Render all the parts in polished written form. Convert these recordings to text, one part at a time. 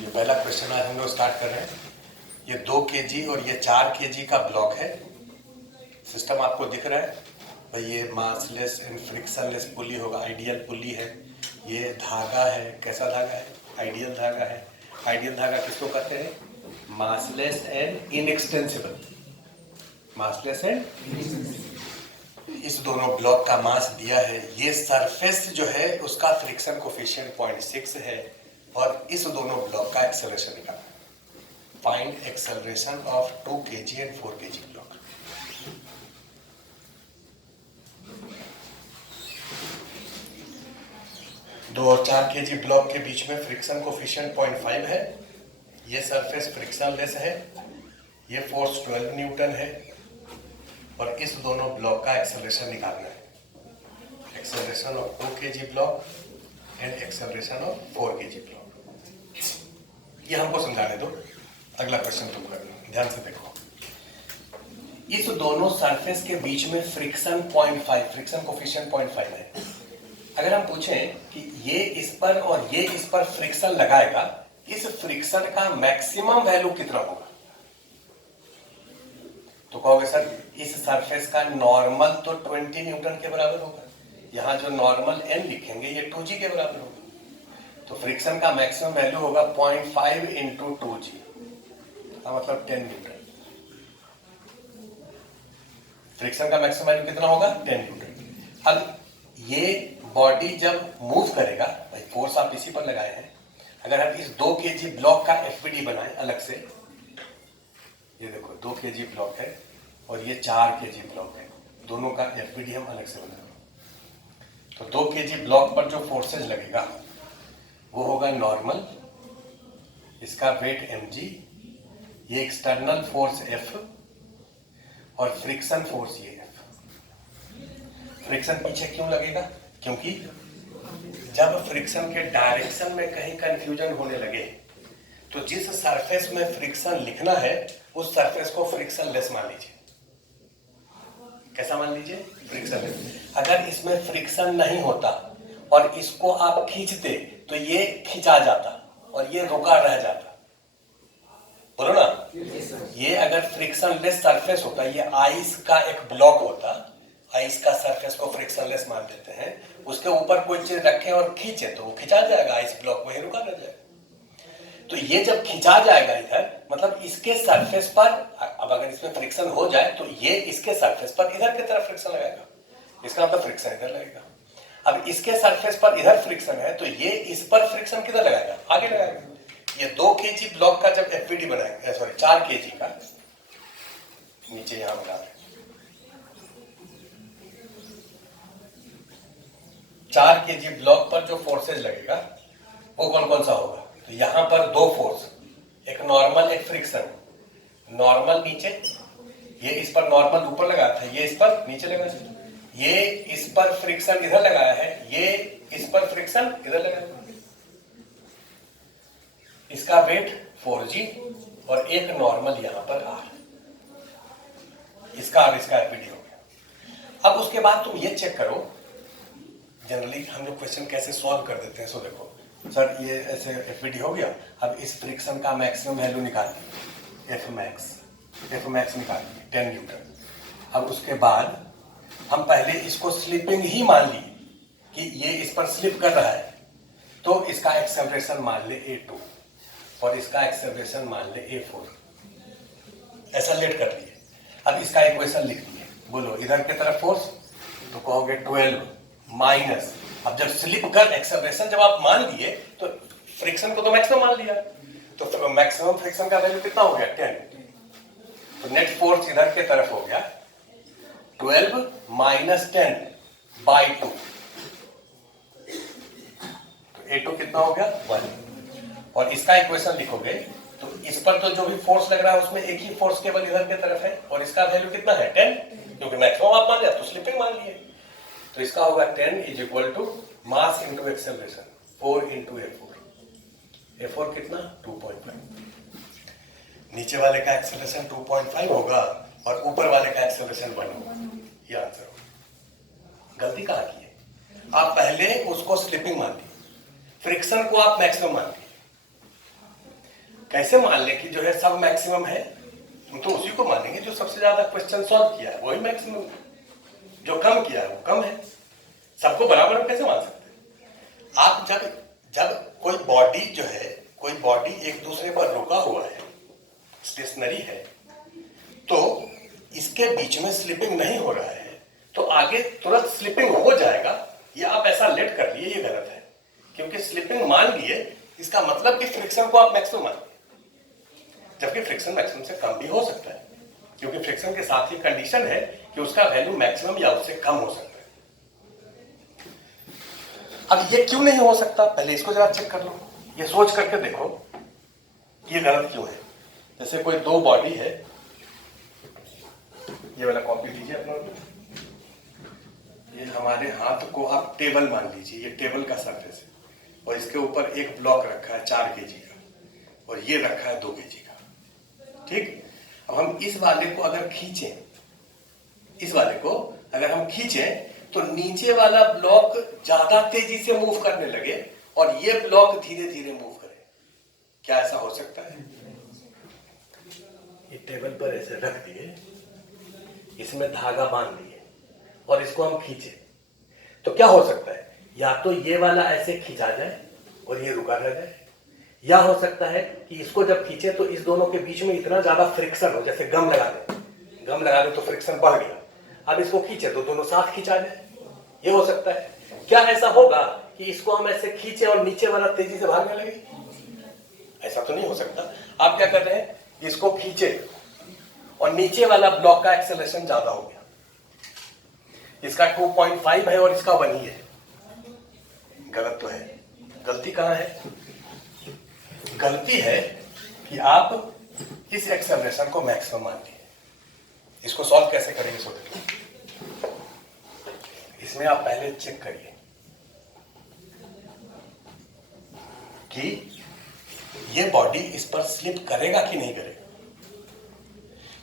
ये पहला क्वेश्चन आज हम लोग स्टार्ट कर रहे हैं। ये 2 kg और ये 4 kg का ब्लॉक है। सिस्टम आपको दिख रहा है भाई, ये मासलेस एंड फ्रिक्शनलेस पुली होगा, आइडियल पुली है। ये धागा है, कैसा धागा है? आइडियल धागा है। आइडियल धागा किसको कहते हैं? Massless and inextensible. Massless and इस दोनों ब्लॉक का मास दिया है। ये सरफेस जो है उसका फ्रिक्शन कोफिशिएंट 0.6 है और इस दोनों ब्लॉक का एक्सेलरेशन निकालना है। Find acceleration of 2 kg and 4 kg block. दो और 4 kg ब्लॉक के बीच में फ्रिक्शन कोफिशिएंट 0.5 है। ये सरफेस फ्रिक्शनलेस है। ये फोर्स 12 न्यूटन है और इस दोनों ब्लॉक का एक्सेलरेशन निकालना है। Acceleration of 2 kg block and acceleration of 4 kg block. ये हमको समझाने दो, अगला क्वेश्चन तुम करना, ध्यान से देखो। इस दोनों सरफेस के बीच में फ्रिक्शन 0.5, फ्रिक्शन कोफिशिएंट 0.5 है। अगर हम पूछें कि ये इस पर और ये इस पर फ्रिक्शन लगाएगा, इस फ्रिक्शन का मैक्सिमम वैल्यू कितना होगा? तो कहोगे सर इस सरफेस का नॉर्मल तो 20 न्यूटन के बराबर होगा। यहाँ जो नॉर्मल n लिखेंगे ये 2g के बराबर होगा। तो फ्रिक्शन का मैक्सिमम वैल्यू होगा 0.5 इंटू 2g, मतलब 10 न्यूटन। फ्रिक्शन का मैक्सिमम वैल्यू कितना होगा? 10 न्यूटन। अब ये बॉडी जब मूव करेगा, भाई फोर्स आप इसी पर लगाए हैं। अगर हम इस 2 kg ब्लॉक का एफबीडी बनाएं अलग से, ये देखो 2 kg ब्लॉक है और ये 4 kg ब्लॉक है, दोनों का एफबीडी हम अलग से बना रहे हैं। तो 2 kg ब्लॉक पर जो फोर्सेज लगेगा वो होगा नॉर्मल, इसका वेट mg, ये एक्सटर्नल फोर्स F और फ्रिक्शन फोर्स ये F। फ्रिक्शन पीछे क्यों लगेगा? क्योंकि जब फ्रिक्शन के डायरेक्शन में कहीं कंफ्यूजन होने लगे तो जिस सरफेस में फ्रिक्शन लिखना है उस सरफेस को फ्रिक्शन लेस मान लीजिए। कैसा मान लीजिए? Friction less. अगर इसमें फ्रिक्शन नहीं होता और इसको आप खींचते तो ये खिंचा जाता और ये रुका रह जाता। बोलो ना। ये अगर फ्रिक्शन लेस सरफेस होता, ये आइस का एक ब्लॉक होता, आइस का सरफेस को फ्रिक्शन लेस मान देते हैं, उसके ऊपर कोई चीज रखें और खींचे तो वो खिंचा जाएगा, आइस ब्लॉक वहीं रुका रह जाएगा। तो ये जब खिंचा जाएगा इधर, मतलब इसके सरफेस पर, अब अगर इसमें फ्रिक्शन हो जाए तो ये इसके सरफेस पर इधर की तरफ फ्रिक्शन लगाएगा, इसका मतलब फ्रिक्शन इधर लगेगा। अब इसके सरफेस पर इधर फ्रिक्शन है तो ये इस पर फ्रिक्शन किधर लगाएगा? आगे लगाएगा। ये 2 kg ब्लॉक का जब एफबीडी बनाएंगे, सॉरी 4 kg का, नीचे यहां बना रहे 4 kg ब्लॉक पर जो फोर्सेज लगेगा वो कौन कौन सा होगा? तो यहां पर 2 फोर्स, एक नॉर्मल एक फ्रिक्शन। नॉर्मल नीचे, ये इस पर नॉर्मल ऊपर लगाया था, ये इस पर नीचे लगाया था। ये इस पर फ्रिक्शन इधर लगाया है, ये इस पर फ्रिक्शन इधर लगाया है। इसका वेट 4g और एक नॉर्मल यहां पर r, इसका और इसका एफबीडी हो गया। अब उसके बाद तुम ये चेक करो, जनरली हम लोग क्वेश्चन कैसे सॉल्व कर देते हैं। सो देखो सर ये ऐसे एफबीडी हो गया, अब इस फ्रिक्शन का मैक्सिमम वैल्यू निकालिए, एफ मैक्स निकालिए 10 न्यूटन। अब उसके बाद हम पहले इसको स्लिपिंग ही मान लिए कि ये इस पर स्लिप कर रहा है, तो इसका एक्सेलरेशन मान ले a2 और इसका एक्सेलरेशन मान ले a4। ऐसा लेट कर लिए। अब इसका इक्वेशन लिख दिए, बोलो इधर की तरफ फोर्स, तो कहोगे 12 माइनस, अब जब स्लिप कर एक्सेलरेशन जब आप मान लिए तो फ्रिक्शन को तो मैक्सिमम मान लिया, तो मैक्सिमम फ्रिक्शन का वैल्यू कितना हो गया? 10। तो नेट फोर्स इधर के तरफ हो गया 12 माइनस 10 बाई 2, तो a2 कितना हो गया? 1। और इसका इक्वेशन लिखोगे तो इस पर तो जो भी फोर्स लग रहा है उसमें एक ही फोर्स केवल इधर की तरफ है और इसका वैल्यू कितना है? 10, क्योंकि मैक्सिमम आप मान लिया तो स्लिपिंग मान लिए। तो इसका होगा 10 is equal to mass into acceleration 4 into a4। a4 कितना? 2.5। नीचे वाले का एक्सेलरेशन 2.5 होगा और ऊपर वाले का एक्सेलरेशन 1 होगा। ये आंसर होगा। गलती कहां की है? आप पहले उसको स्लिपिंग मान ली, फ्रिक्शन को आप मैक्सिमम मान ली, कैसे मान लें कि जो है सब मैक्सिमम है? हम तो उसी को मानेंगे जो सबसे ज्यादा क्वेश्चन सॉल्व किया है, वही मैक्सिमम है। जो कम किया है वो कम है। सबको बराबर हम कैसे मान सकते हैं? आप जब कोई बॉडी जो है, कोई बॉडी एक दूसरे पर रुका हुआ है, स्टेशनरी है, तो इसके बीच में स्लिपिंग नहीं हो रहा है, तो आगे तुरंत स्लिपिंग हो जाएगा, ये आप ऐसा लेट कर लिए, ये गलत है। क्योंकि स्लिपिंग मान लिए, इसका मतलब कि फ्रिक्शन को आप मैक्सिमम मान लिए, जबकि फ्रिक्शन मैक्सिमम से कम भी हो सकता है, क्योंकि फ्रिक्शन के साथ ही कंडीशन है कि उसका वैल्यू मैक्सिमम या उससे कम हो सकता है। अब ये क्यों नहीं हो सकता, पहले इसको जरा चेक कर लो, ये सोच करके देखो ये गलत क्यों है। जैसे कोई दो बॉडी है, ये वाला कॉपी लीजिए अपना, ये हमारे हाथ को आप टेबल मान लीजिए, ये टेबल का सरफेस है और इसके ऊपर एक ब्लॉक रखा है 4 kg का और ये रखा है 2 kg का। ठीक, अब हम इस वाले को अगर खींचें, इस वाले को अगर हम खींचें तो नीचे वाला ब्लॉक ज्यादा तेजी से मूव करने लगे और ये ब्लॉक धीरे धीरे मूव करे। क्या ऐसा हो सकता है? ये टेबल पर ऐसे रख दिए, इसमें धागा बांध दिए और इसको हम खींचे, तो क्या हो सकता है? या तो ये वाला ऐसे खींचा जाए और ये रुका रह जाए, या हो सकता है कि इसको जब खींचे तो इस दोनों के बीच में इतना ज्यादा फ्रिक्शन हो, जैसे गम लगा दे तो फ्रिक्शन बढ़ गया, अब इसको खींचे तो दोनों साथ खींचा जाए, ये हो सकता है। क्या ऐसा होगा कि इसको हम ऐसे खींचे और नीचे वाला तेजी से भागने लगे? ऐसा तो नहीं हो सकता। आप क्या कर रहे हैं, इसको खींचे और नीचे वाला ब्लॉक का एक्सेलरेशन ज्यादा हो गया, इसका 2.5 है और इसका 1 ही है। गलत तो है। गलती कहां है? गलती है कि आप इस एक्सेलरेशन को मैक्सिमम मान लिए। इसको सॉल्व कैसे करेंगे सोचिए। इसमें आप पहले चेक करिए कि ये बॉडी इस पर स्लिप करेगा कि नहीं करेगा।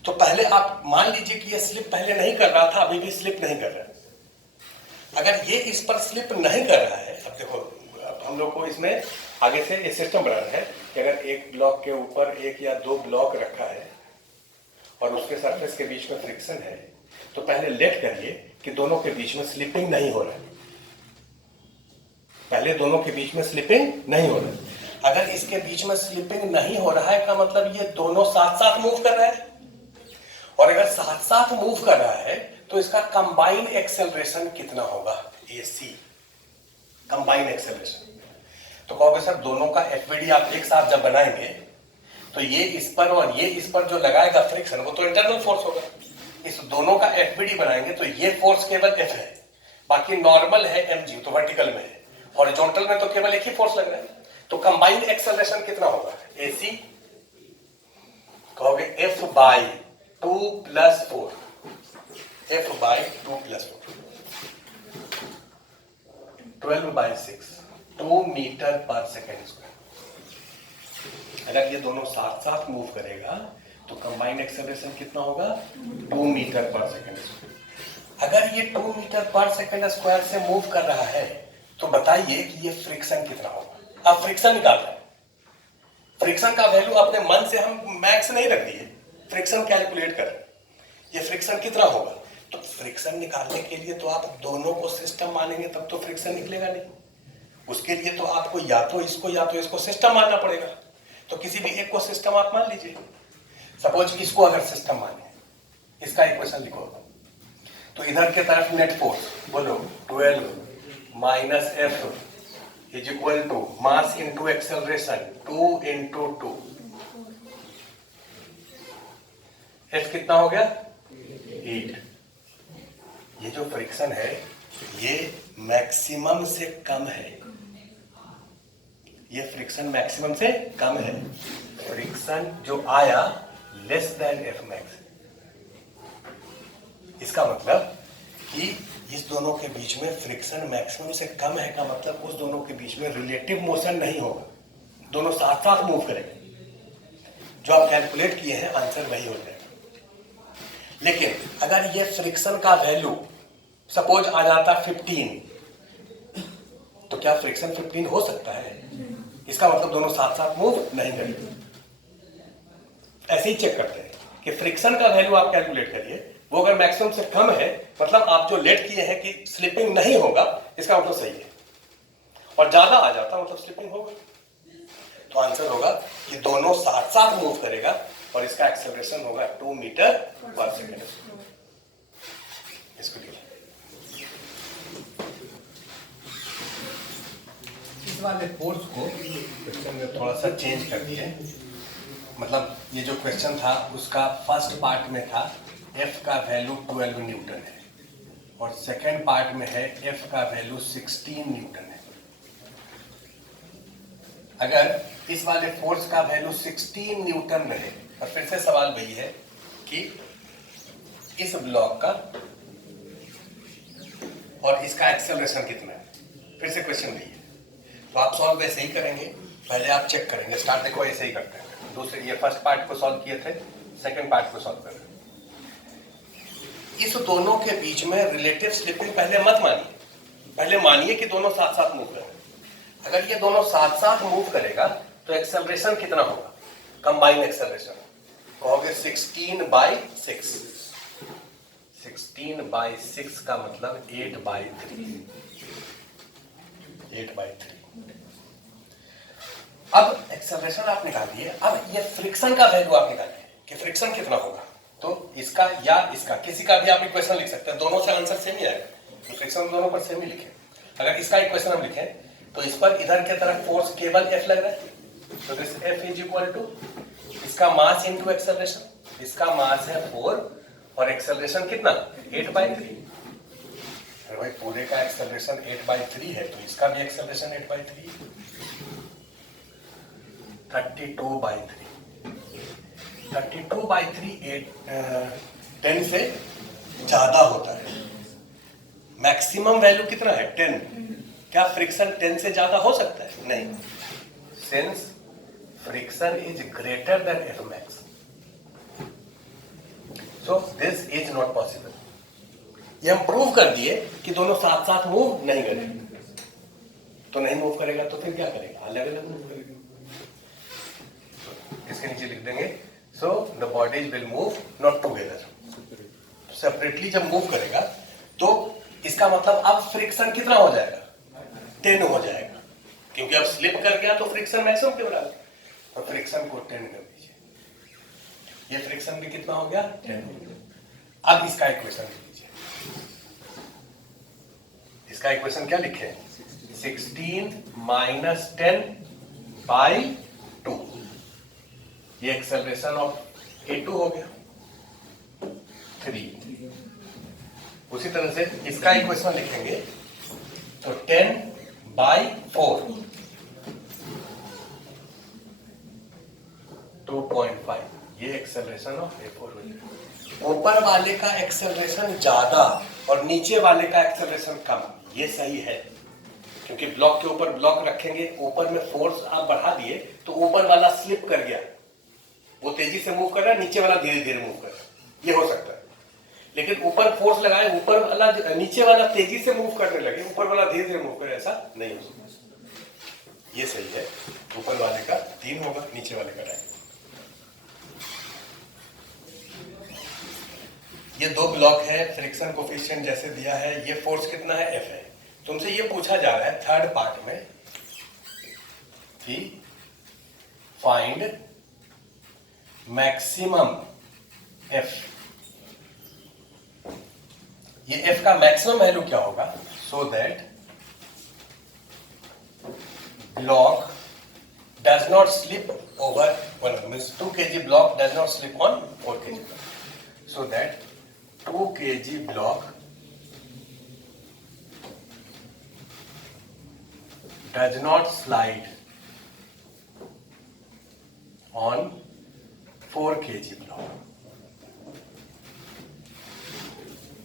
तो पहले आप मान लीजिए कि ये स्लिप पहले नहीं कर रहा था, अभी भी स्लिप नहीं कर रहा है। अगर ये इस पर स्लिप नहीं कर रहा है, अब देखो, अब हम लोग को इसमें आगे से ये सिस्टम बनाना है कि अगर एक ब्लॉक के ऊपर 1 या 2 ब्लॉक रखा है और उसके सरफेस के बीच में फ्रिक्शन है, तो पहले लेट करिए कि दोनों के बीच में स्लिपिंग नहीं हो रहा है। पहले दोनों के बीच में स्लिपिंग नहीं हो रहा है। अगर इसके बीच में स्लिपिंग नहीं हो रहा है का मतलब ये दोनों साथ साथ मूव कर रहे हैं, और अगर साथ साथ मूव कर रहा है तो इसका कंबाइन एक्सेलरेशन कितना होगा? AC, combine acceleration. तो कहोगे सर दोनों का FVD आप एक साथ जब बनाएंगे तो ये इस पर और ये इस पर जो लगाएगा फ्रिक्शन, वो तो इंटरनल फोर्स होगा। इस दोनों का FVD बनाएंगे तो ये फोर्स केवल F है, बाकी नॉर्मल है mg, तो वर्टिकल में है, हॉरिजॉन्टल में तो केवल एक ही फोर्स लग रहा है। तो कंबाइंड एक्सेलरेशन कितना होगा? AC, कहोगे F by 2 + 4, F by 2 + 4, 12/6, 2 metre per second square. अगर ये दोनों साथ साथ मूव करेगा तो कंबाइंड एक्सेलरेशन कितना होगा? 2 मीटर/सेकंड स्क्वायर। अगर ये 2 मीटर/सेकंड स्क्वायर से मूव कर रहा है तो बताइए कि ये फ्रिक्शन कितना होगा? अब फ्रिक्शन निकाल रहे हैं, फ्रिक्शन का वैल्यू अपने मन से हम मैक्स नहीं रख दिए, फ्रिक्शन कैलकुलेट कर रहे हैं। ये फ्रिक्शन कितना होगा? तो फ्रिक्शन निकालने के लिए तो आप दोनों को सिस्टम मानेंगे, तब तो फ्रिक्शन निकलेगा नहीं। उसके लिए तो आपको या तो इसको सिस्टम मानना पड़ेगा। तो किसी भी एक को सिस्टम आप मान लीजिए। सपोज इसको अगर सिस्टम माने, इसका इक्वेशन लिखो, तो इधर के तरफ नेट फोर्स बोलो 12 - F = mass into acceleration 2 × 2। F कितना हो गया? 8। ये जो फ्रिक्शन है ये मैक्सिमम से कम है, ये फ्रिक्शन मैक्सिमम से कम है। फ्रिक्शन जो आया लेस देन F मैक्स। इसका मतलब कि इस दोनों के बीच में फ्रिक्शन मैक्सिमम से कम है का मतलब उस दोनों के बीच में रिलेटिव मोशन नहीं होगा, दोनों साथ साथ मूव करेंगे। जो आप कैलकुलेट किए हैं आंसर वही हो जाएगा। लेकिन अगर ये फ्रिक्शन का वैल्यू सपोज आ जाता 15, तो क्या फ्रिक्शन 15 हो सकता है? इसका मतलब दोनों साथ साथ मूव नहीं करेंगे। ऐसे ही चेक करते हैं कि फ्रिक्शन का वैल्यू आप कैलकुलेट करिए, वो अगर मैक्सिमम से कम है मतलब आप जो लेट किए हैं कि स्लिपिंग नहीं होगा, इसका मतलब सही है, और ज्यादा आ जाता मतलब स्लिपिंग होगा। तो आंसर होगा कि दोनों साथ साथ मूव करेगा और इसका एक्सेलरेशन होगा 2 मीटर पर सेकेंड। इसको लिखिए। इस वाले फोर्स को क्वेश्चन में थोड़ा सा चेंज कर दिए, मतलब ये जो क्वेश्चन था उसका फर्स्ट पार्ट में था F का वैल्यू 12 न्यूटन है और सेकेंड पार्ट में है F का वैल्यू 16 न्यूटन है। अगर इस वाले फोर्स का वैल्यू 16 न्यूटन रहे, और फिर से सवाल वही है कि इस ब्लॉक का और इसका एक्सेलरेशन कितना है, फिर से क्वेश्चन वही है। तो आप सॉल्व वैसे ही करेंगे, पहले आप चेक करेंगे, स्टार्ट देखो ऐसे ही करते हैं। दूसरे ये फर्स्ट पार्ट को सॉल्व किए थे, सेकंड पार्ट को सॉल्व करें। इस दोनों के बीच में रिलेटिव स्लिपिंग पहले मत मानिए, पहले मानिए कि दोनों साथ साथ मूव करें। अगर ये दोनों साथ साथ मूव करेगा तो एक्सेलरेशन कितना होगा, कंबाइंड एक्सेलरेशन कहोगे 16/6। 16/6 का मतलब 8/3। 8/3। अब एक्सेलरेशन आप निकाल दिए, अब ये फ्रिक्शन का वैल्यू आप निकालिए कि फ्रिक्शन कितना होगा। तो इसका या इसका किसी का भी आप इक्वेशन लिख सकते हैं, दोनों से आंसर सेम ही आएगा, तो फ्रिक्शन दोनों पर सेम ही लिखें। अगर इसका इक्वेशन हम लिखें तो इस पर इधर की तरफ फोर्स केवल F लग रहा है, तो this F is equal to इसका मास इनटू एक्सेलरेशन, इसका मास है 4 और एक्सेलरेशन कितना 8/3। अरे भाई पूरे का एक्सेलरेशन 8/3 है तो इसका भी एक्सेलरेशन 8/3, 32/3। 32/3 10 से ज्यादा होता है। मैक्सिमम वैल्यू कितना है 10। क्या फ्रिक्शन 10 से ज्यादा हो सकता है, नहीं, since friction is greater than F max, so this is not possible. ये हम प्रूव कर दिए कि दोनों साथ साथ मूव नहीं करेंगे, तो नहीं मूव करेगा तो फिर क्या करेगा, अलग अलग मूव करेगा। इसके नीचे लिख देंगे so the bodies will move not together, separately जब मूव करेगा तो इसका मतलब अब फ्रिक्शन कितना हो जाएगा 10 हो जाएगा, क्योंकि अब स्लिप कर गया तो फ्रिक्शन मैक्सिमम के बराबर, तो फ्रिक्शन को 10 कर दीजिए, ये फ्रिक्शन भी कितना हो गया 10। अब इसका इक्वेशन लिख लीजिए, इसका इक्वेशन क्या लिखे 16 माइनस 10/2, ये एक्सेलरेशन ऑफ A2 हो गया 3। उसी तरह से इसका इक्वेशन लिखेंगे तो 10/4 2.5, ये एक्सेलरेशन ऑफ A4 हो गया। ऊपर वाले का एक्सेलरेशन ज्यादा और नीचे वाले का एक्सेलरेशन कम, ये सही है, क्योंकि ब्लॉक के ऊपर ब्लॉक रखेंगे, ऊपर में फोर्स आप बढ़ा दिए तो ऊपर वाला स्लिप कर गया, वो तेजी से मूव कर रहा है, नीचे वाला धीरे धीरे मूव कर रहा है, ये हो सकता है। लेकिन ऊपर फोर्स लगाए, ऊपर वाला नीचे वाला तेजी से मूव करने लगे, ऊपर वाला धीरे धीरे मूव करे, ऐसा नहीं हो सकता। ये सही है, ऊपर वाले का 3 होगा, नीचे वाले का 2। ये 2 ब्लॉक है, फ्रिक्शन कोफिशिएंट जैसे दिया है, ये फोर्स कितना है F है। तुमसे ये पूछा जा रहा है थर्ड पार्ट में कि फाइंड मैक्सिमम F, ये F का मैक्सिमम वैल्यू क्या होगा, so that block does not slip over 1 means 2 kg block does not slip on 4 kg, so that 2 kg block does not slide on 4 kg block.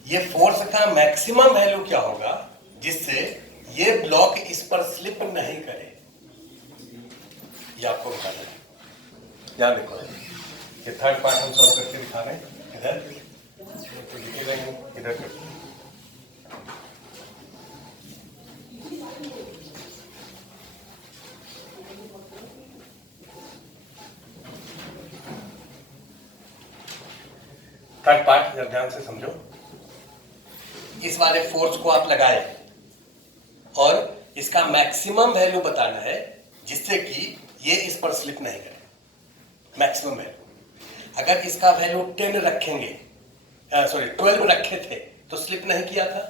ये force का maximum value क्या होगा जिससे ये block इस पर स्लिप नहीं करे, ये आपको बताना है। ध्यान देखो, ये थर्ड पार्ट हम सॉल्व करके दिखा रहे हैं, इधर तो लिखे रहेंगे, इधर करते हैं। थर्ड पार्ट जरा ध्यान से समझो। इस वाले फोर्स को आप लगाए और इसका मैक्सिमम वैल्यू बताना है जिससे कि ये इस पर स्लिप नहीं करे, मैक्सिमम वैल्यू। अगर इसका वैल्यू 10 रखेंगे, सॉरी 12 रखे थे तो स्लिप नहीं किया था।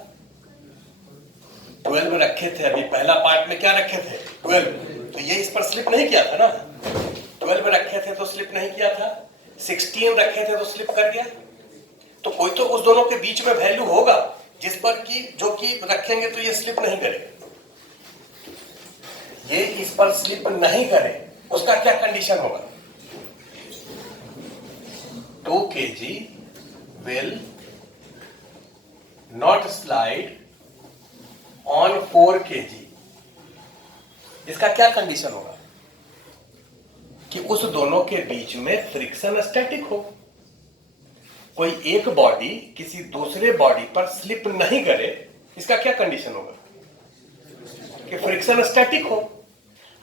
12 रखे थे, अभी पहला पार्ट में क्या रखे थे 12, तो ये इस पर स्लिप नहीं किया था ना। 12 रखे थे तो स्लिप नहीं किया था, 16 रखे थे तो स्लिप कर गया। तो कोई तो उस दोनों के बीच में वैल्यू होगा जिस पर कि जो कि रखेंगे तो ये स्लिप नहीं करे। ये इस पर स्लिप नहीं करे, उसका क्या कंडीशन होगा? 2 kg will not slide on 4 kg। इसका क्या कंडीशन होगा? कि उस दोनों के बीच में फ्रिक्शन स्टैटिक हो। कोई एक बॉडी किसी दूसरे बॉडी पर स्लिप नहीं करे, इसका क्या कंडीशन होगा? कि फ्रिक्शन स्टैटिक हो।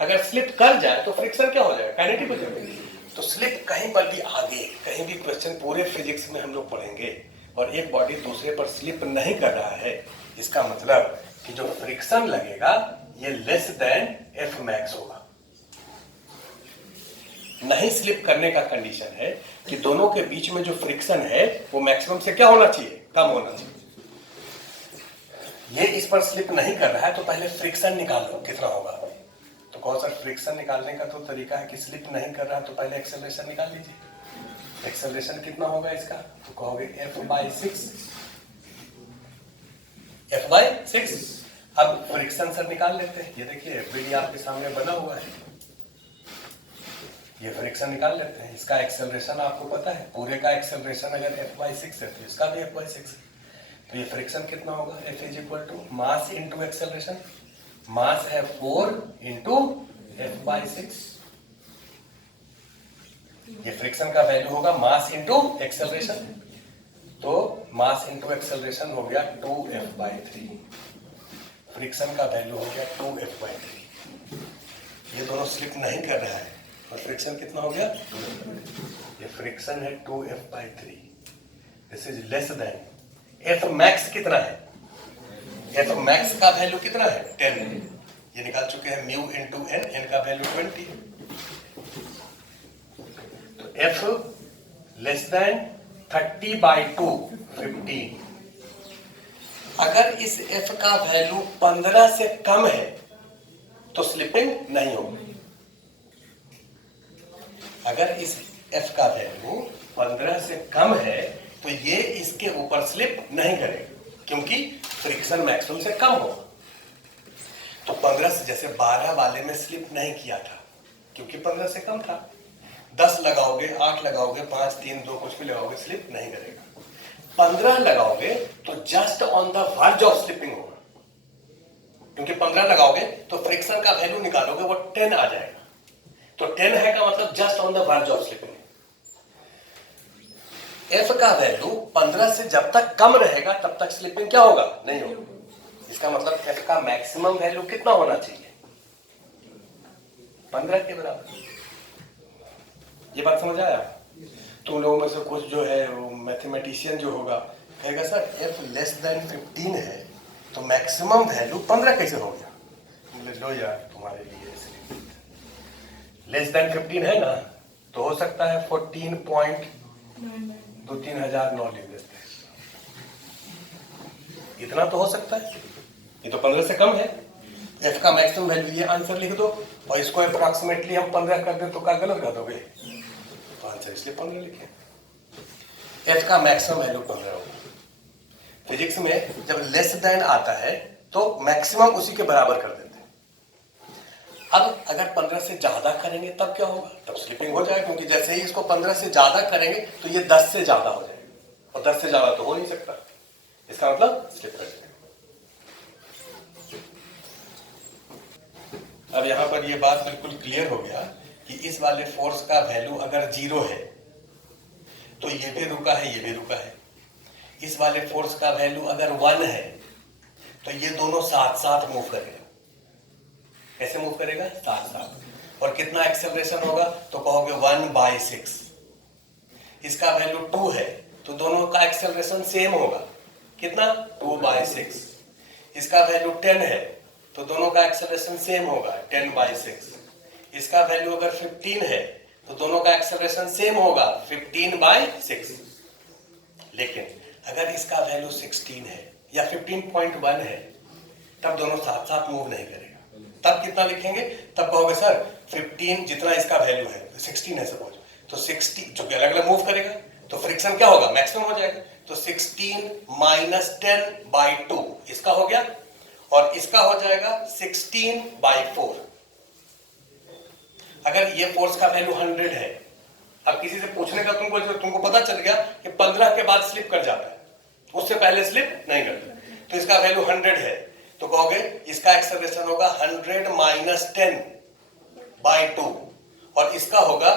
अगर स्लिप कर जाए तो फ्रिक्शन क्या हो जाएगा? काइनेटिक हो जाएगा। तो स्लिप कहीं पर भी आगे, कहीं भी क्वेश्चन पूरे फिजिक्स में हम लोग पढ़ेंगे और एक बॉडी दूसरे पर स्लिप नहीं कर रहा है, इसका मतलब कि जो फ्रिक्शन लगेगा ये लेस देन एफ मैक्स होगा। नहीं स्लिप करने का कंडीशन है कि दोनों के बीच में जो फ्रिक्शन है वो मैक्सिमम से क्या होना चाहिए? कम होना चाहिए। ये इस पर स्लिप नहीं कर रहा है तो पहले फ्रिक्शन निकाल लो कितना होगा। तो कौन सा फ्रिक्शन निकालने का तो तरीका है कि स्लिप नहीं कर रहा है तो पहले एक्सेलरेशन निकाल लीजिए। एक्सेलरेशन कितना होगा इसका? तो कहोगे F/6। F/6। अब फ्रिक्शन सर निकाल लेते हैं। ये देखिए वीडियो आपके सामने बना हुआ है, ये फ्रिक्शन निकाल लेते हैं। इसका एक्सेलरेशन आपको पता है, पूरे का एक्सेलरेशन अगर F/6 है तो इसका भी F/6। तो ये फ्रिक्शन कितना होगा? F = mass into acceleration. Mass है 4 इंटू F/6। ये फ्रिक्शन का वैल्यू होगा मास इंटू एक्सेलरेशन। तो मास इंटू एक्सेलरेशन हो गया 2F/3। फ्रिक्शन का वैल्यू हो गया 2F/3। ये दोनों स्लिप नहीं कर रहा है और फ्रिक्शन कितना हो गया? ये फ्रिक्शन है 2F/3। This is less than F max कितना है? F मैक्स का वैल्यू कितना है? 10। ये निकाल चुके हैं म्यू इंटू एन, एन का वैल्यू 20। तो F लेस देन 30/2 15। अगर इस F का वैल्यू 15 से कम है तो स्लिपिंग नहीं होगी। अगर इस F का वैल्यू 15 से कम है तो ये इसके ऊपर स्लिप नहीं करेगा क्योंकि फ्रिक्शन मैक्सिमम से कम होगा। तो 15 से, जैसे 12 वाले में स्लिप नहीं किया था क्योंकि 15 से कम था। 10 लगाओगे, 8 लगाओगे, 5 3 2 कुछ भी लगाओगे, स्लिप नहीं करेगा। 15 लगाओगे तो just on the verge of slipping होगा, क्योंकि 15 लगाओगे तो फ्रिक्शन का वैल्यू निकालोगे वो 10 आ जाएगा। तो 10 है का मतलब just on the verge of slipping. F का वैल्यू 15 से जब तक कम रहेगा तब तक स्लिपिंग क्या होगा? नहीं होगा। इसका मतलब F का मैक्सिमम वैल्यू कितना होना चाहिए? 15 के बराबर। ये बात समझ आया? तुम लोगों में से कुछ जो है वो मैथमेटिशियन जो होगा कहेगा सर F लेस देन 15 है तो मैक्सिमम वैल्यू 15 कैसे हो गया? लो यार तुम्हारे लिए लेस देन 15 है ना, तो हो सकता है 14.23 लिख देते हैं। इतना तो हो सकता है, ये तो 15 से कम है। F का मैक्सिमम वैल्यू, ये आंसर लिख दो और इसको अप्रॉक्सीमेटली हम 15 कर दें तो क्या गलत कर दोगे? तो आंसर इसलिए 15 लिखे। F का मैक्सिमम वैल्यू 15 होगा। फिजिक्स में जब लेस देन आता है तो मैक्सिमम उसी के बराबर कर देते हैं। अब अगर 15 से ज्यादा करेंगे तब क्या होगा? तब स्लिपिंग हो जाएगा, क्योंकि जैसे ही इसको 15 से ज्यादा करेंगे तो ये 10 से ज्यादा हो जाएगा और 10 से ज्यादा तो हो नहीं सकता। इसका मतलब स्लिप कर जाएगा। अब यहां पर ये बात बिल्कुल क्लियर हो गया कि इस वाले फोर्स का वैल्यू अगर 0 है तो ये भी रुका है, ये भी रुका है। इस वाले फोर्स का वैल्यू अगर 1 है तो ये दोनों साथ साथ मूव करेगा। कैसे मूव करेगा? साथ साथ। और कितना एक्सेलरेशन होगा? तो कहोगे 1/6। इसका वैल्यू 2 है तो दोनों का एक्सेलरेशन सेम होगा, कितना 2/6। इसका वैल्यू 10 है तो दोनों का एक्सेलरेशन सेम होगा 10/6। इसका वैल्यू अगर 15 है तो दोनों का एक्सेलरेशन सेम होगा 15/6। लेकिन अगर इसका वैल्यू 16 है या 15.1 है तब दोनों साथ साथ मूव नहीं करेगा। तब कितना लिखेंगे? तब कहोगे सर 15 जितना इसका वैल्यू है 16 है सपोज, तो 60 जो कि अलग अलग मूव करेगा तो फ्रिक्शन क्या होगा? मैक्सिमम हो जाएगा। तो 16 माइनस 10/2 इसका हो गया और इसका हो जाएगा 16/4। अगर ये फोर्स का वैल्यू 100 है, अब किसी से पूछने का तुमको पता चल गया कि 15 के बाद स्लिप कर जाता है, उससे पहले स्लिप नहीं करता, तो इसका वैल्यू 100 है तो कहोगे इसका एक्सेलरेशन होगा 100 माइनस 10/2 और इसका होगा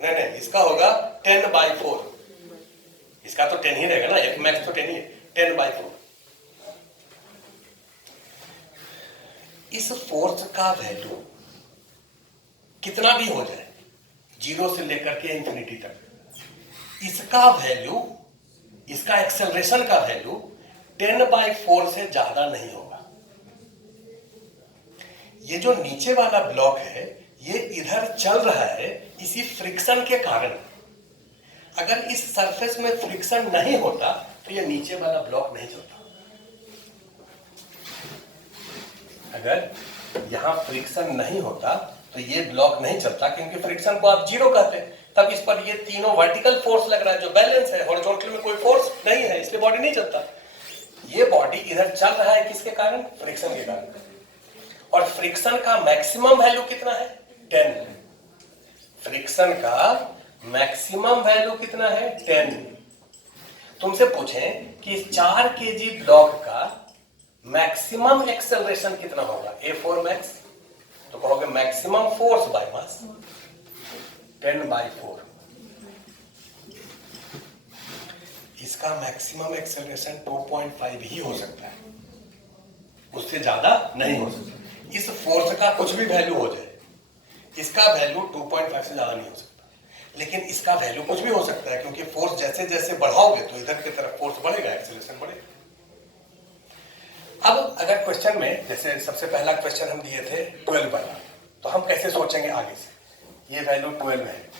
नहीं इसका होगा 10/4। इसका तो 10 ही रहेगा ना, एक मैक्स तो 10 ही है, 10/4। इस फोर्स का वैल्यू कितना भी हो जाए 0 से लेकर के इंफिनिटी तक, इसका वैल्यू, इसका एक्सेलरेशन का वैल्यू 10/4 से ज्यादा नहीं होगा। ये जो नीचे वाला ब्लॉक है ये इधर चल रहा है इसी फ्रिक्शन के कारण। अगर इस सरफेस में फ्रिक्शन नहीं होता तो ये नीचे वाला ब्लॉक नहीं चलता। अगर यहां फ्रिक्शन नहीं होता तो ये ब्लॉक नहीं चलता, क्योंकि फ्रिक्शन को आप 0 कहते हैं। तब इस पर ये तीनों वर्टिकल फोर्स लग रहा है जो बैलेंस है, हॉरिजॉन्टल में कोई फोर्स नहीं है, इसलिए बॉडी नहीं चलता। ये बॉडी इधर चल रहा है किसके कारण? फ्रिक्शन के कारण। और फ्रिक्शन का मैक्सिमम वैल्यू कितना है? 10। फ्रिक्शन का मैक्सिमम वैल्यू कितना है? 10। तुमसे पूछें कि 4 kg ब्लॉक का मैक्सिमम एक्सेलरेशन कितना होगा? A4 मैक्स, तो कहोगे मैक्सिमम फोर्स बाय मास 10/4। इसका मैक्सिमम एक्सेलरेशन 2.5 ही हो सकता है, उससे ज्यादा नहीं हो सकता। इस फोर्स का कुछ भी वैल्यू हो जाए, इसका वैल्यू 2.5 से ज्यादा नहीं हो सकता, लेकिन इसका वैल्यू कुछ भी हो सकता है, क्योंकि फोर्स जैसे जैसे बढ़ाओगे तो इधर की तरफ फोर्स बढ़ेगा, एक्सेलरेशन बढ़ेगा। अब अगर क्वेश्चन में जैसे सबसे पहला क्वेश्चन हम दिए थे 12 वाला, तो हम कैसे सोचेंगे आगे से? ये वैल्यू 12 है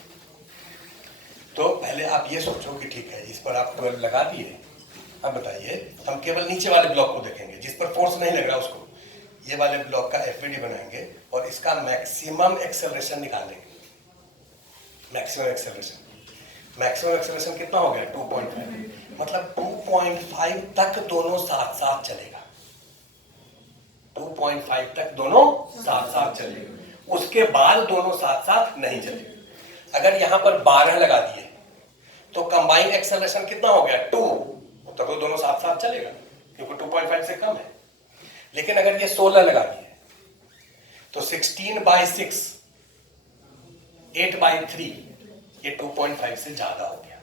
तो पहले आप ये सोचो कि ठीक है, इस पर आप 12 लगा दिए। अब बताइए, हम केवल नीचे वाले ब्लॉक को देखेंगे जिस पर फोर्स नहीं लग रहा उसको, ये वाले ब्लॉक का एफबीडी बनाएंगे और इसका मैक्सिमम एक्सेलरेशन निकालेंगे। मैक्सिमम एक्सेलरेशन कितना हो गया? 2.5। मतलब 2.5 तक दोनों साथ साथ चलेगा। 2.5 तक दोनों साथ साथ चलेगा, उसके बाद दोनों साथ साथ नहीं चलेगा। अगर यहां पर 12 लगा दिए तो कंबाइंड एक्सेलरेशन कितना हो गया? 2। तब तो दोनों साथ साथ चलेगा क्योंकि 2.5 से कम है। लेकिन अगर ये 16 लगा दिए तो 16/6 8/3, ये 2.5 से ज्यादा हो गया।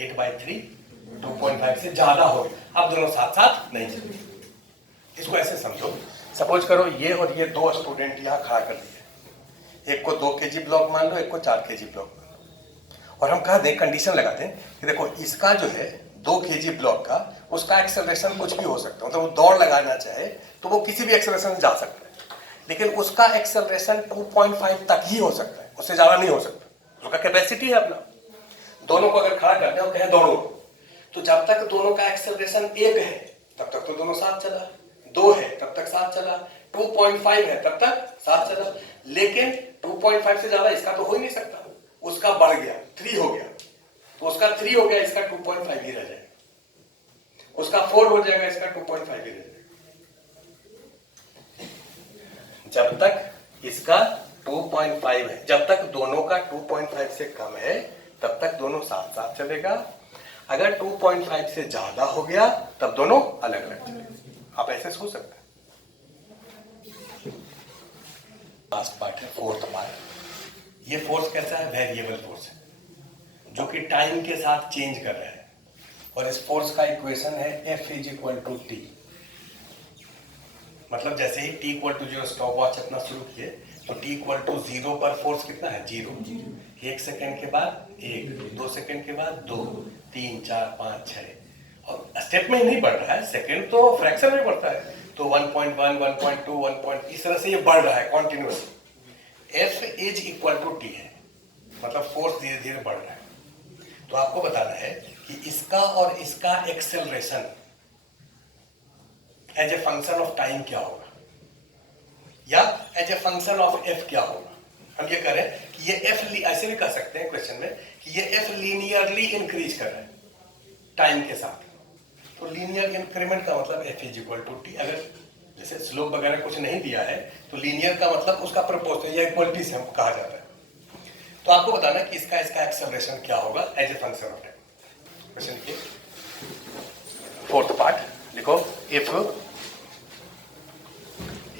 8/3 2.5 से ज्यादा हो गया, अब दोनों साथ साथ नहीं चलेंगे। इसको ऐसे समझो, सपोज करो ये और ये दो स्टूडेंट यहां खड़ा कर दिए, एक को 2 kg ब्लॉक मान लो, एक को 4 kg ब्लॉक मान लो, और हम कह दें, कंडीशन लगाते हैं कि देखो इसका जो है 2 kg ब्लॉक का, उसका एक्सेलरेशन कुछ भी हो सकता है, मतलब वो दौड़ लगाना चाहे तो वो किसी भी एक्सेलरेशन से जा सकता है, लेकिन उसका एक्सेलरेशन 2.5 तक ही हो सकता है, उससे ज्यादा नहीं हो सकता। उसका कैपेसिटी है अपना। दोनों को अगर खड़ा कर दें और कहें दौड़ो, तो जब तक दोनों का एक्सेलरेशन 1 है तब तक तो दोनों साथ चला, 2 है तब तक साथ चला, 2.5 है तब तक साथ चला, लेकिन 2.5 से ज्यादा इसका तो हो ही नहीं सकता। उसका बढ़ गया, 3 हो गया, तो उसका 3 हो गया, इसका 2.5 ही रह जाएगा। उसका 4 हो जाएगा, इसका 2.5 ही रह जाएगा। जब तक इसका 2.5 है, जब तक दोनों का 2.5 से कम है तब तक दोनों साथ साथ चलेगा। अगर 2.5 से ज्यादा हो गया तब दोनों अलग अलग चलेंगे। आप ऐसे सोच सकते हैं। लास्ट पार्ट है, फोर्थ पार्ट। ये फोर्स कैसा है? वेरिएबल फोर्स है, जो कि टाइम के साथ चेंज कर रहा है, और इस फोर्स का इक्वेशन है F = T। मतलब जैसे ही t equal to 0 stopwatch अपना शुरू किए तो t इक्वल टू 0 पर फोर्स कितना है? 0। 1 सेकेंड के बाद 1, 2 सेकेंड के बाद 2, 3, 4, 5, 6 और स्टेप में ही नहीं बढ़ रहा है, सेकेंड तो फ्रैक्शन में बढ़ता है, तो 1.1, 1.2, 1. इस तरह से ये बढ़ रहा है continuous. F is equal to T है, मतलब फोर्स धीरे धीरे बढ़ रहा है। तो आपको बताना है कि इसका और इसका acceleration as a function of time क्या होगा या as a function of F क्या होगा। हम ये करें कि ये एफ ऐसे भी कह सकते हैं क्वेश्चन में कि ये एफ लीनियरली इंक्रीज कर रहा है टाइम के साथ। तो लीनियर इंक्रीमेंट का मतलब F is equal to T. अगर जैसे स्लोप वगैरह कुछ नहीं दिया है तो लीनियर का मतलब उसका प्रोपोर्शनल या इक्वलिटी से कहा जाता है। तो आपको बताना कि इसका एक्सेलरेशन क्या होगा as a function of time. Question के फोर्थ पार्ट लिखो, if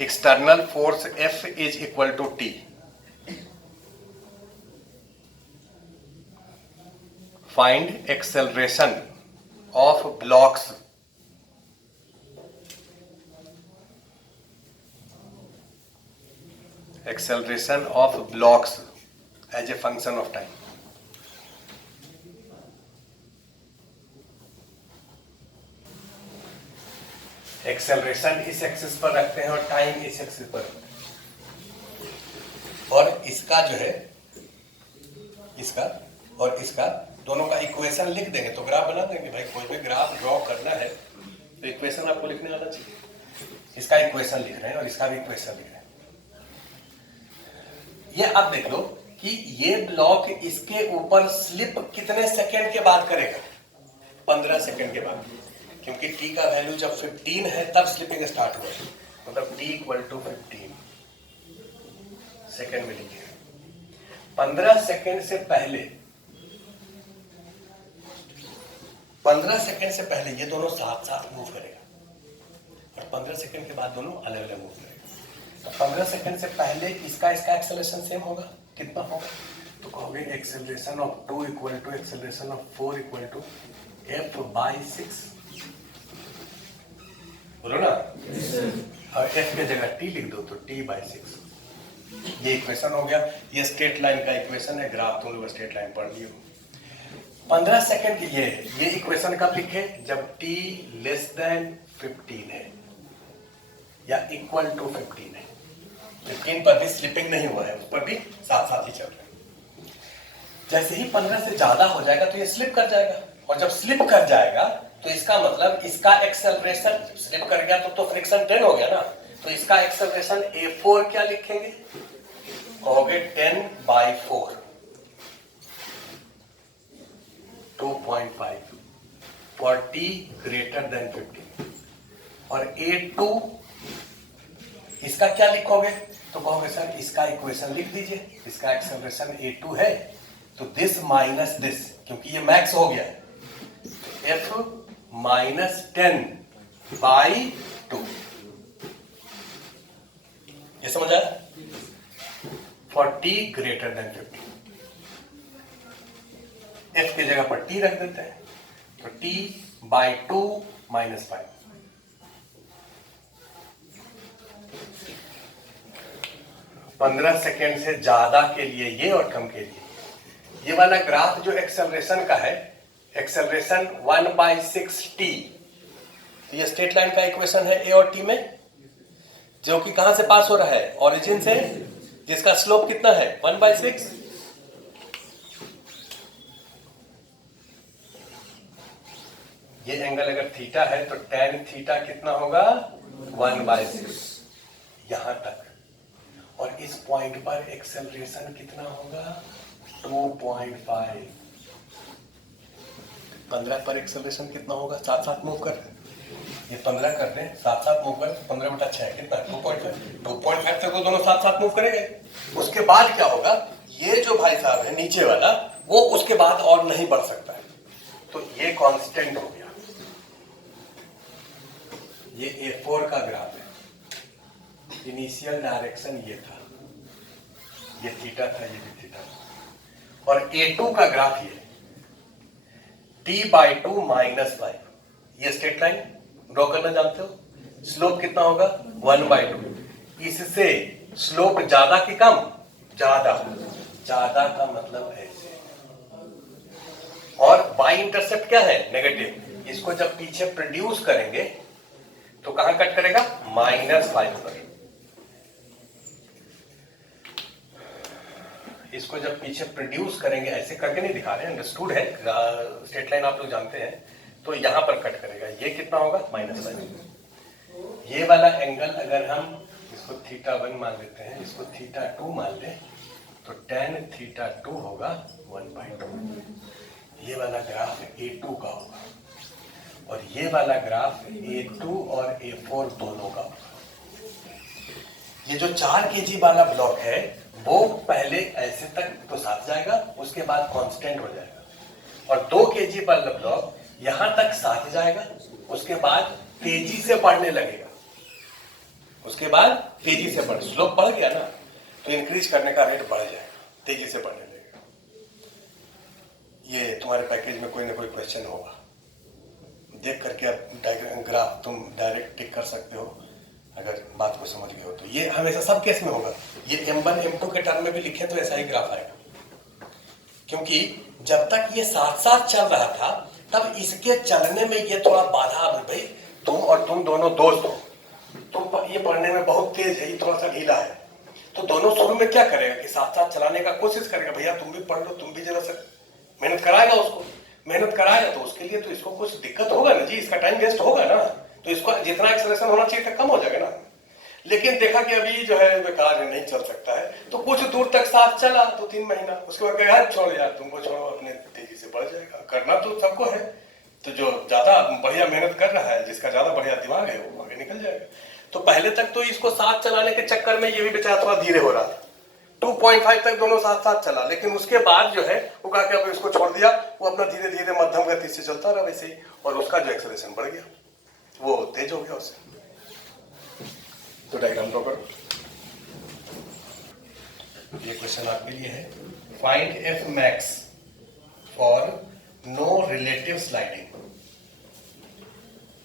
external force F is equal to T, find acceleration of blocks as a function of time। Acceleration इस एक्सिस पर रखते हैं और टाइम इस एक्सिस पर रखते हैं। और इसका जो है, इसका और इसका दोनों का इक्वेशन लिख देंगे तो ग्राफ बना देंगे। भाई कोई भी ग्राफ ड्रॉ करना है तो इक्वेशन आपको लिखने आना चाहिए। इसका इक्वेशन लिख रहे हैं और इसका भी इक्वेशन लिख रहे हैं। ये आप देख लो कि ये ब्लॉक इसके ऊपर स्लिप कितने सेकेंड के बाद करेगा? 15 सेकेंड के बाद, क्योंकि t का वैल्यू जब 15 है तब स्लिपिंग स्टार्ट हुआ है, मतलब t इक्वल टू 15 सेकेंड में लिखिए। 15 सेकेंड से पहले, 15 सेकेंड से पहले ये दोनों साथ साथ मूव करेगा और 15 सेकेंड के बाद दोनों अलग अलग मूव करेगा। तो 15 सेकेंड से पहले इसका एक्सेलरेशन सेम होगा, कितना होगा? तो कहोगे acceleration of 2 equal to acceleration of 4 equal to f/6। बोलो ना, और f के जगह t लिख दो तो t/6। ये इक्वेशन हो गया। ये स्ट्रेट लाइन का इक्वेशन है, ग्राफ तुम लोग स्ट्रेट लाइन पढ़ लियो। 15 सेकेंड की ये इक्वेशन कब लिखे? जब t लेस देन 15 है या इक्वल टू 15 है। 15 पर भी स्लिपिंग नहीं हुआ है, उस पर भी साथ साथ ही चल रहे हैं। जैसे ही 15 से ज्यादा हो जाएगा तो ये स्लिप कर जाएगा, और जब स्लिप कर जाएगा तो इसका मतलब इसका एक्सेलरेशन, स्लिप कर गया तो फ्रिक्शन 10 हो गया ना, तो इसका एक्सेलरेशन a4 क्या लिखेंगे? कहोगे 10/4 2.5 for t greater than 15। और a2 इसका क्या लिखोगे? तो कहोगे सर इसका इक्वेशन लिख दीजिए। इसका एक्सेलरेशन a2 है तो दिस माइनस दिस, क्योंकि ये मैक्स हो गया है, f माइनस 10/2। ये समझ आया? For t greater than 15, f की जगह पर t रख देते हैं तो t/2 - 5। पंद्रह सेकेंड से ज्यादा के लिए ये और कम के लिए ये वाला ग्राफ जो एक्सेलरेशन का है, एक्सेलरेशन 1/6t, तो ये स्ट्रेट लाइन का इक्वेशन है a और t में, जो कि कहां से पास हो रहा है? ओरिजिन से, जिसका स्लोप कितना है? 1/6। ये एंगल अगर थीटा है तो tan थीटा कितना होगा? 1/6 यहां तक। और इस पॉइंट पर एक्सेलरेशन कितना होगा? 2.5। 15 पर एक्सेलरेशन कितना होगा? साथ साथ मूव कर, ये 15 कर दें, साथ साथ मूव कर, 15/6 कितना? 2.5। 2.5 तक वो दोनों साथ साथ मूव करेंगे। उसके बाद क्या होगा? ये जो भाई साहब है नीचे वाला, वो उसके बाद और नहीं बढ़ सकता है, तो ये कांस्टेंट हो गया। ये a4 का ग्राफ है, इनिशियल डायरेक्शन ये था, ये थीटा था, ये भी थीटा था। और a2 का ग्राफ ये t/2 - 5। ये स्ट्रेट लाइन ड्रॉ करना जानते हो? स्लोप कितना होगा 1/2। इससे स्लोप ज्यादा कि कम? ज्यादा। ज्यादा का मतलब ऐसे। और बाई इंटरसेप्ट क्या है? नेगेटिव। इसको जब पीछे प्रोड्यूस करेंगे तो कहां कट करेगा? -5 पर। इसको जब पीछे प्रोड्यूस करेंगे, ऐसे करके नहीं दिखा रहे हैं, अंडरस्टूड है, स्ट्रेट लाइन आप लोग जानते हैं, तो यहां पर कट करेगा। ये कितना होगा? -5। ये वाला एंगल अगर हम इसको θ1 मान लेते हैं, इसको θ2 मान लें, तो tan θ2 होगा 1/2। ये वाला ग्राफ A2 का होगा और ये वाला ग्राफ A2 और A4 दोनों का होगा। ये जो 4 kg वाला ब्लॉक है वो पहले ऐसे तक तो साथ जाएगा, उसके बाद कांस्टेंट हो जाएगा। और 2 kg वाला ब्लॉक यहां तक साथ जाएगा, उसके बाद तेजी से बढ़ने लगेगा। उसके बाद तेजी से बढ़, स्लोप बढ़ गया ना, तो इंक्रीज करने का रेट बढ़ जाएगा, तेजी से बढ़ने लगेगा। ये तुम्हारे पैकेज में कोई ना कोई क्वेश्चन होगा, देख करके अब डायग्राम ग्राफ तुम डायरेक्ट टिक कर सकते हो अगर बात को समझ गए हो तो। ये हमेशा सब केस में होगा। ये M1 M2 के टर्म में भी लिखे तो ऐसा ही ग्राफ आएगा, क्योंकि जब तक ये साथ साथ चल रहा था तब इसके चलने में ये थोड़ा बाधा। भाई तुम दोनों दोस्त हो, तुम ये पढ़ने में बहुत तेज है, ये थोड़ा सा ढीला है, तो दोनों शुरू में क्या करेगा कि साथ साथ चलाने का कोशिश करेगा। भैया तुम भी पढ़ लो, तुम भी जरा सा मेहनत कराएगा, उसको मेहनत कराएगा तो उसके लिए तो इसको कुछ दिक्कत होगा ना जी, इसका टाइम वेस्ट होगा ना, तो इसको जितना एक्सेलरेशन होना चाहिए था कम हो जाएगा ना। लेकिन देखा कि अभी जो है बेकार है, नहीं चल सकता है, तो कुछ दूर तक साथ चला 2-3 महीना, उसके बाद कहा यार छोड़ यार, तुमको छोड़ो, अपने तेजी से बढ़ जाएगा। करना तो सबको है, तो जो ज्यादा बढ़िया मेहनत कर रहा है, जिसका ज्यादा बढ़िया दिमाग है, वो आगे निकल जाएगा। तो पहले तक तो इसको साथ चलाने के चक्कर में ये भी बेचारा थोड़ा धीरे हो रहा था, 2.5 तक दोनों साथ साथ चला, लेकिन उसके बाद जो है वो कहा कि अब इसको छोड़ दिया, वो अपना धीरे धीरे मध्यम गति से चलता रहा वैसे ही, और उसका जो एक्सेलरेशन बढ़ गया, वो तेज हो गया उससे। तो डायग्राम ड्रॉ करो। ये क्वेश्चन आपके लिए है, find F max for no relative sliding.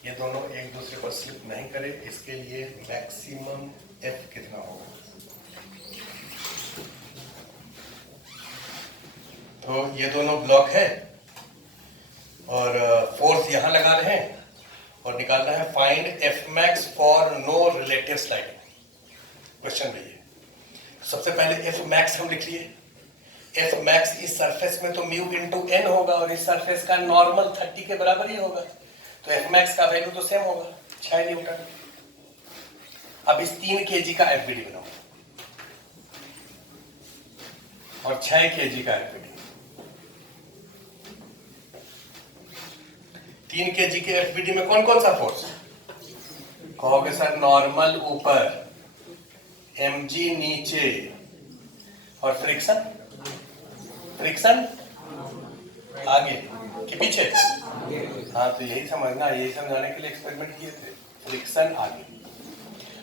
ये दोनों एक दूसरे पर स्लिप नहीं करे, इसके लिए मैक्सिमम एफ कितना होगा। तो ये दोनों ब्लॉक है और फोर्स यहां लगा रहे हैं और निकालना है find F max for no relative sliding. Question भी है। सबसे पहले एफ मैक्स हम लिख लिए। एफ मैक्स इस सरफेस में तो म्यू इंटू एन होगा और इस सरफेस का नॉर्मल 30 के बराबर ही होगा, तो एफ मैक्स का वैल्यू तो सेम होगा 6 न्यूटन। अब इस 3 kg का एफबीडी बनाओ और 6 kg का एफबीडी। 3 kg के एफबीडी में कौन कौन सा फोर्स? कहोगे सर नॉर्मल ऊपर, mg नीचे और फ्रिक्शन आगे कि पीछे? हाँ, तो यही समझना, यही समझाने के लिए एक्सपेरिमेंट किए थे। फ्रिक्शन आगे।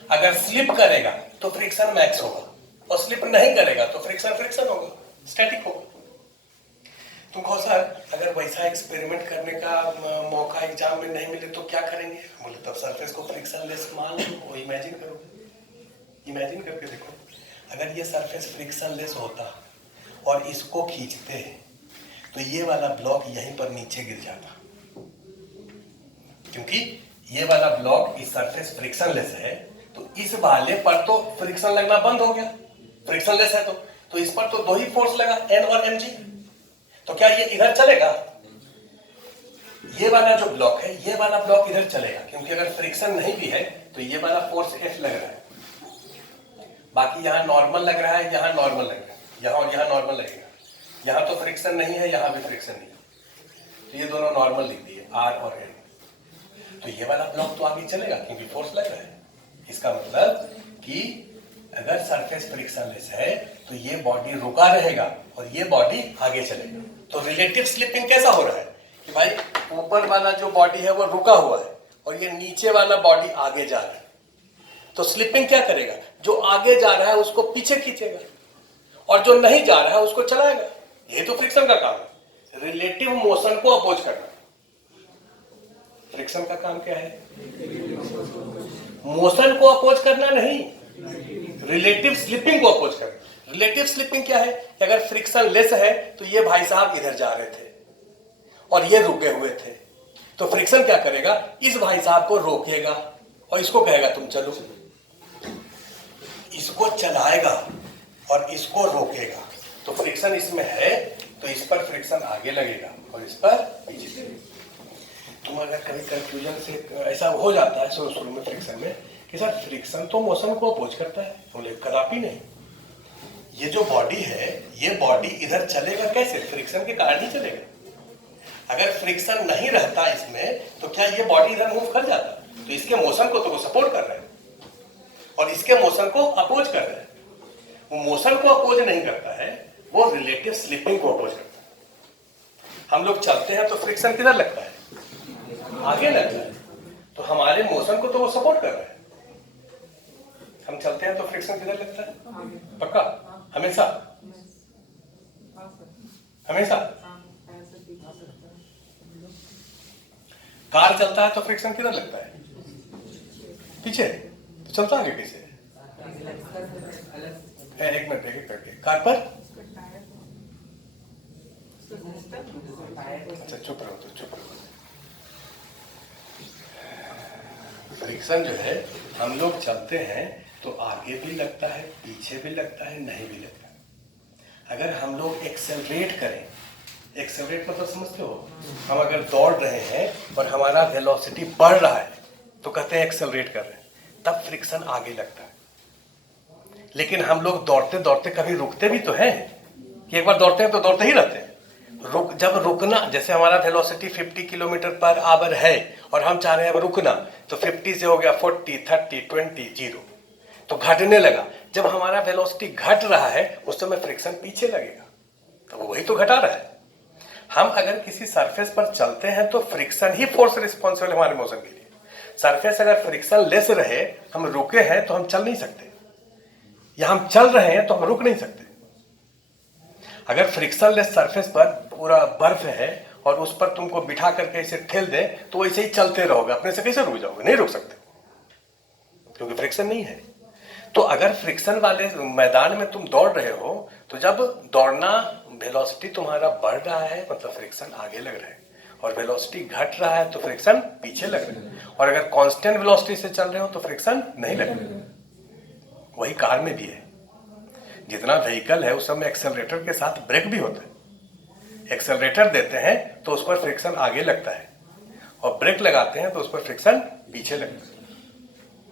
अगर स्लिप करेगा तो फ्रिक्शन मैक्स होगा और स्लिप नहीं करेगा तो फ्रिक्शन होगा, स्टैटिक होगा। तुमको सर अगर वैसा एक्सपेरिमेंट करने का मौका एग्जाम में नहीं मिले तो क्या करेंगे? बोले तब सरफेस को फ्रिक्शन लेस मान लो, इमेजिन करो, इमेजिन करके देखो, अगर ये सरफेस फ्रिक्शन लेस होता और इसको खींचते तो ये वाला ब्लॉक यहीं पर नीचे गिर जाता, क्योंकि ये वाला ब्लॉक इस सरफेस फ्रिक्शन लेस है, तो इस वाले पर तो फ्रिक्शन लगना बंद हो गया, फ्रिक्शन लेस है तो इस पर तो दो ही फोर्स लगा, एन और एम जी। तो क्या ये इधर चलेगा? ये वाला जो ब्लॉक है, ये वाला ब्लॉक इधर चलेगा, क्योंकि अगर फ्रिक्शन नहीं भी है तो ये वाला फोर्स एफ लग रहा है, बाकी यहां नॉर्मल लग रहा है, यहां नॉर्मल लग रहा है, यहां और यहां नॉर्मल लगेगा। यहां तो फ्रिक्शन नहीं है, यहां भी फ्रिक्शन नहीं है, तो ये दोनों नॉर्मल लिख दिए, आर और एन। तो ये वाला ब्लॉक तो आगे चलेगा क्योंकि फोर्स लग रहा है। इसका मतलब कि अगर सरफेस फ्रिक्शनलेस है तो ये बॉडी रुका रहेगा और ये बॉडी आगे चलेगा। तो रिलेटिव स्लिपिंग कैसा हो रहा है कि भाई ऊपर वाला जो बॉडी है वो रुका हुआ है और ये नीचे वाला बॉडी आगे जा रहा है, तो स्लिपिंग क्या करेगा? जो आगे जा रहा है उसको पीछे खींचेगा और जो नहीं जा रहा है उसको चलाएगा। ये तो फ्रिक्शन का काम है, रिलेटिव मोशन को अपोज करना। फ्रिक्शन का काम क्या है? मोशन को अपोज करना नहीं, रिलेटिव स्लिपिंग को अपोज करना। रिलेटिव स्लिपिंग क्या है कि अगर फ्रिक्शन लेस है तो ये भाई साहब इधर जा रहे थे और ये रुके हुए थे, तो फ्रिक्शन क्या करेगा, इस भाई साहब को रोकेगा और इसको कहेगा तुम चलो, इसको चलाएगा और इसको रोकेगा। तो फ्रिक्शन इसमें है तो इस पर फ्रिक्शन आगे लगेगा और इस पर पीछे लगेगा। तुम अगर कभी कंफ्यूजन से ऐसा हो जाता है शुरू में फ्रिक्शन में कि सर फ्रिक्शन तो मोशन को अपोज करता है, बोले कदापि नहीं। ये जो बॉडी है ये बॉडी इधर चलेगा कैसे, फ्रिक्शन के कारण ही चलेगा। अगर फ्रिक्शन नहीं रहता इसमें तो क्या ये बॉडी इधर मूव कर जाता, तो इसके मोशन को तो वो सपोर्ट कर रहे हैं और इसके मोशन को अपोज कर रहे हैं। वो मोशन को अपोज नहीं करता है, वो रिलेटिव स्लिपिंग को अपोज करता है। हम लोग चलते हैं तो फ्रिक्शन किधर लगता है, आगे लगता है, तो हमारे मोशन को तो वो सपोर्ट कर रहे हैं। हम चलते हैं तो फ्रिक्शन किधर लगता है, पक्का, हमेशा हमेशा। कार चलता है तो फ्रिक्शन किधर लगता है, पीछे, तो चलता आगे कैसे है। एक मिनट एक करके, कार पर, अच्छा चुप रहो, तो चुप रहो। फ्रिक्शन जो है हम लोग चलते हैं तो आगे भी लगता है, पीछे भी लगता है, नहीं भी लगता है। अगर हम लोग एक्सेलरेट करें, एक्सेलरेट मतलब समझते हो, हम अगर दौड़ रहे हैं और हमारा वेलोसिटी बढ़ रहा है तो कहते हैं एक्सेलरेट कर रहे हैं, तब फ्रिक्शन आगे लगता है। लेकिन हम लोग दौड़ते दौड़ते कभी रुकते भी तो हैं कि एक बार दौड़ते हैं तो दौड़ते ही रहते हैं। जब रुकना, जैसे हमारा वेलोसिटी 50 किलोमीटर पर आवर है और हम चाह रहे हैं अब रुकना, तो 50 से हो गया 40, 30, 20, 0, तो घटने लगा। जब हमारा वेलोसिटी घट रहा है उस समय फ्रिक्शन पीछे लगेगा, तो वही तो घटा रहा है। हम अगर किसी सरफेस पर चलते हैं तो फ्रिक्शन ही फोर्स रिस्पॉन्सिबल हमारे मोशन के लिए। सरफेस अगर फ्रिक्शन लेस रहे, हम रुके हैं तो हम चल नहीं सकते, या हम चल रहे हैं तो हम रुक नहीं सकते। अगर फ्रिक्शन लेस सरफेस पर पूरा बर्फ है और उस पर तुमको बिठा करके इसे ठेल दे तो वैसे ही चलते रहोगे, अपने से कैसे रुक जाओगे, नहीं रुक सकते क्योंकि फ्रिक्शन नहीं है। तो अगर फ्रिक्शन वाले मैदान में तुम दौड़ रहे हो तो जब दौड़ना वेलोसिटी तुम्हारा बढ़ रहा है मतलब फ्रिक्शन आगे लग रहा है, और वेलोसिटी घट रहा है तो फ्रिक्शन पीछे लग रहा है, और अगर कांस्टेंट वेलोसिटी से चल रहे हो तो फ्रिक्शन नहीं लग रहा। वही कार में भी है, जितना व्हीकल है उस सब में एक्सेलरेटर के साथ ब्रेक भी होता है। एक्सेलरेटर देते हैं तो उस पर फ्रिक्शन आगे लगता है और ब्रेक लगाते हैं तो उस पर फ्रिक्शन पीछे लगता है।